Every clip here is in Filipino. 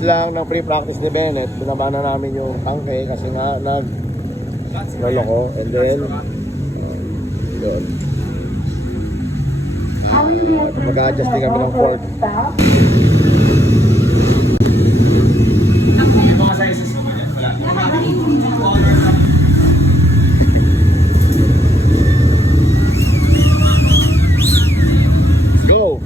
days lang ng pre-practice ni Bennett, binaba na namin yung tangke kasi nga naloko. And then, yun. Mag-a-adjust din kami ng fork. Go!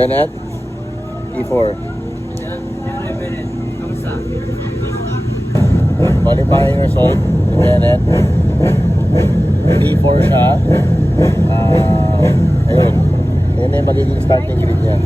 Bennett, E4. Qualifying result, Bennett. E4 siya. Ayun. Yun yung magiging starting grid niya.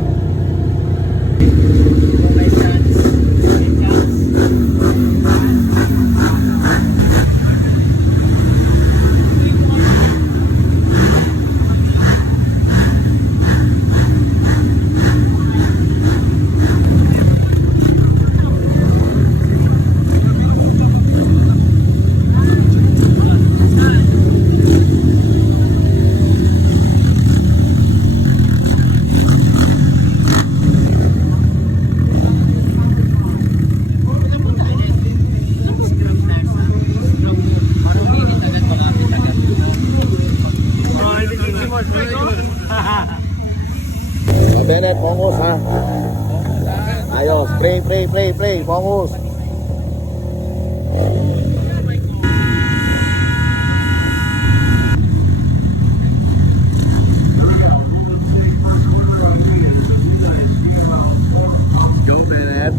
Bennett, focus ha. Ayos, pray, focus. Go Bennett.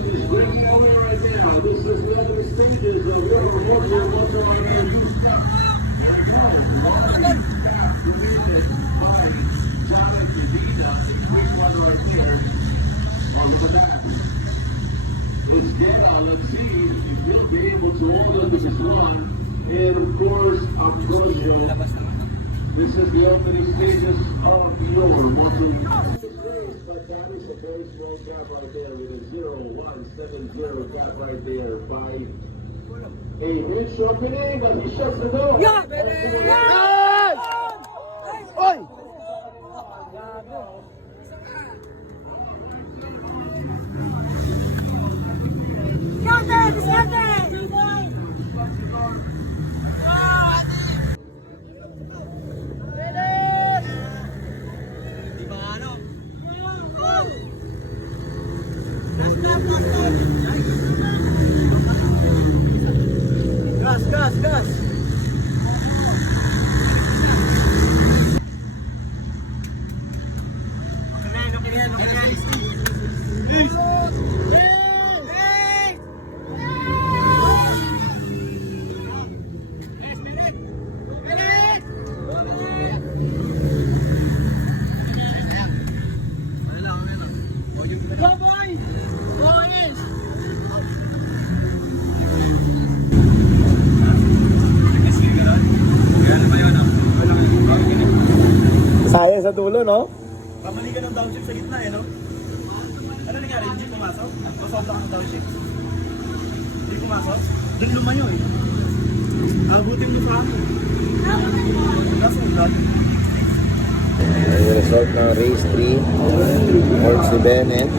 Is breaking away right now. This is the other stages of what we're working on in used truck. Here it goes. Created by Jonathan Medina. A quick one right there. Oh, look at that. It's Guerra. Let's see if he'll be able to hold on to this one. And of course, Ambrosio. This is the opening stages of your motor. But that is a very small gap right there with a 0-1-7-0 gap right there by a rich opening, but he shuts the door. Yeah! Yes! Oy! Gas! dulo, no? Pamali ka ng downshift sa gitna eh, no? Ano nangyari? Hindi pumasok? Masobra ka ng downshift? Hindi pumasok? Doon lumayo eh. Abutin mo sa akin. Nasunod. Yung result ng race 3. Hold si Bennett.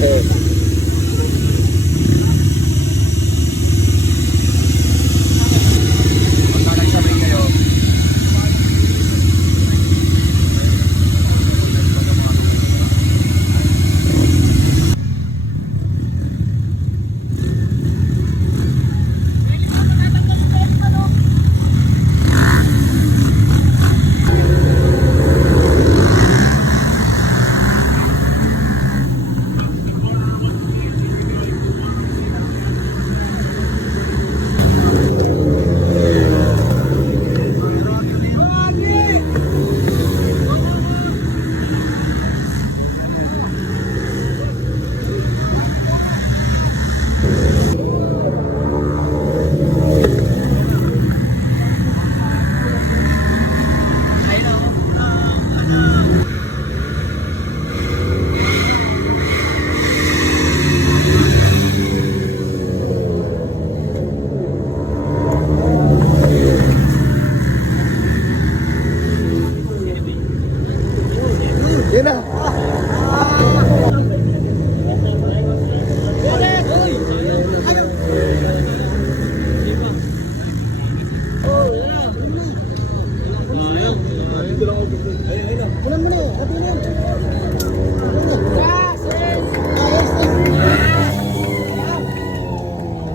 Yes. Pagka nagsabay kayo, Yun na.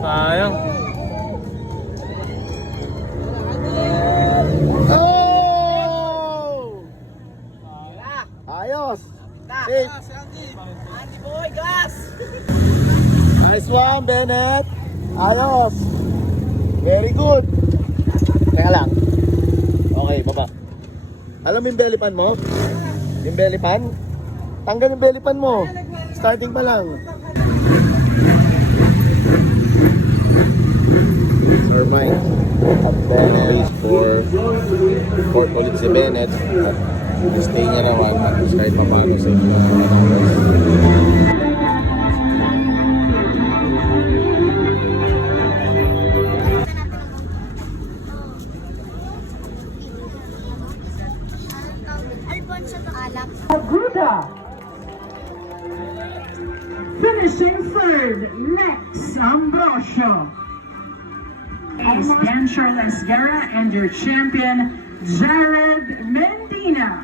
sayang. Oh! Ayos. Safe. Andy boy, gas! Nice one, Bennett. Ayos. Very good. Teka lang. Okay, baba. Alam mo yung belly pan mo? Yung belly pan? Tanggal yung belly pan mo. Starting pa lang. Sir Mike. At Bennett. Race 4. Fourth ulit si Bennett. At stay niya naman. At kahit pa paano sa inyo. Alfonso Alap. Aguda. Finishing third, Lex Ambrosio. Is Dan Charles Guerra and your champion, Jared Mendina.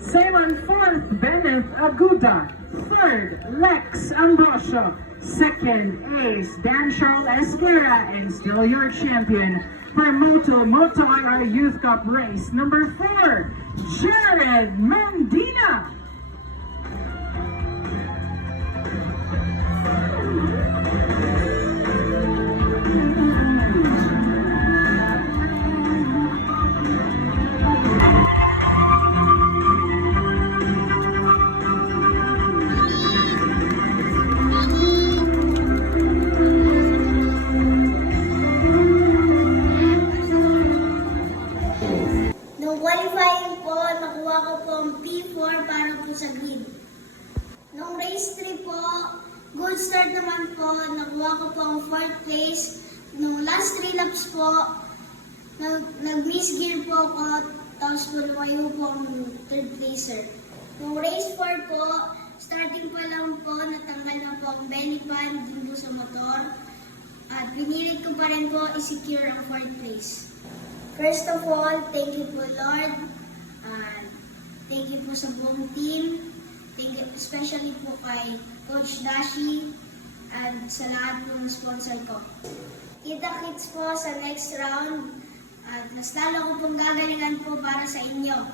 Same on fourth, Bennett Aguda. Third, Lex Ambrosio. Second, Ace Dan Charles Esguerra, and still your champion for Moto IR Youth Cup race number 4, Jared Mendina. Nung qualifying po, nakuha ko po ang P4 para po sa grid. Nung race 3 po, good start naman po, nakuha ko po ang 4th place. Nung last 3 laps po, nag-miss gear po ako, tapos po lumayo po ang 3rd placer. Nung race 4 po, starting pa lang po, natanggal na po ang belly pan din po sa motor. At pinilit ko pa rin po i-secure ang 4th place. First of all, thank you po Lord. Thank you po sa buong team. Thank you especially po kay Coach Dashi and sa lahat po ng sponsor ko. Kita-kits po sa next round at mas lalo ko pong gagalingan po para sa inyo.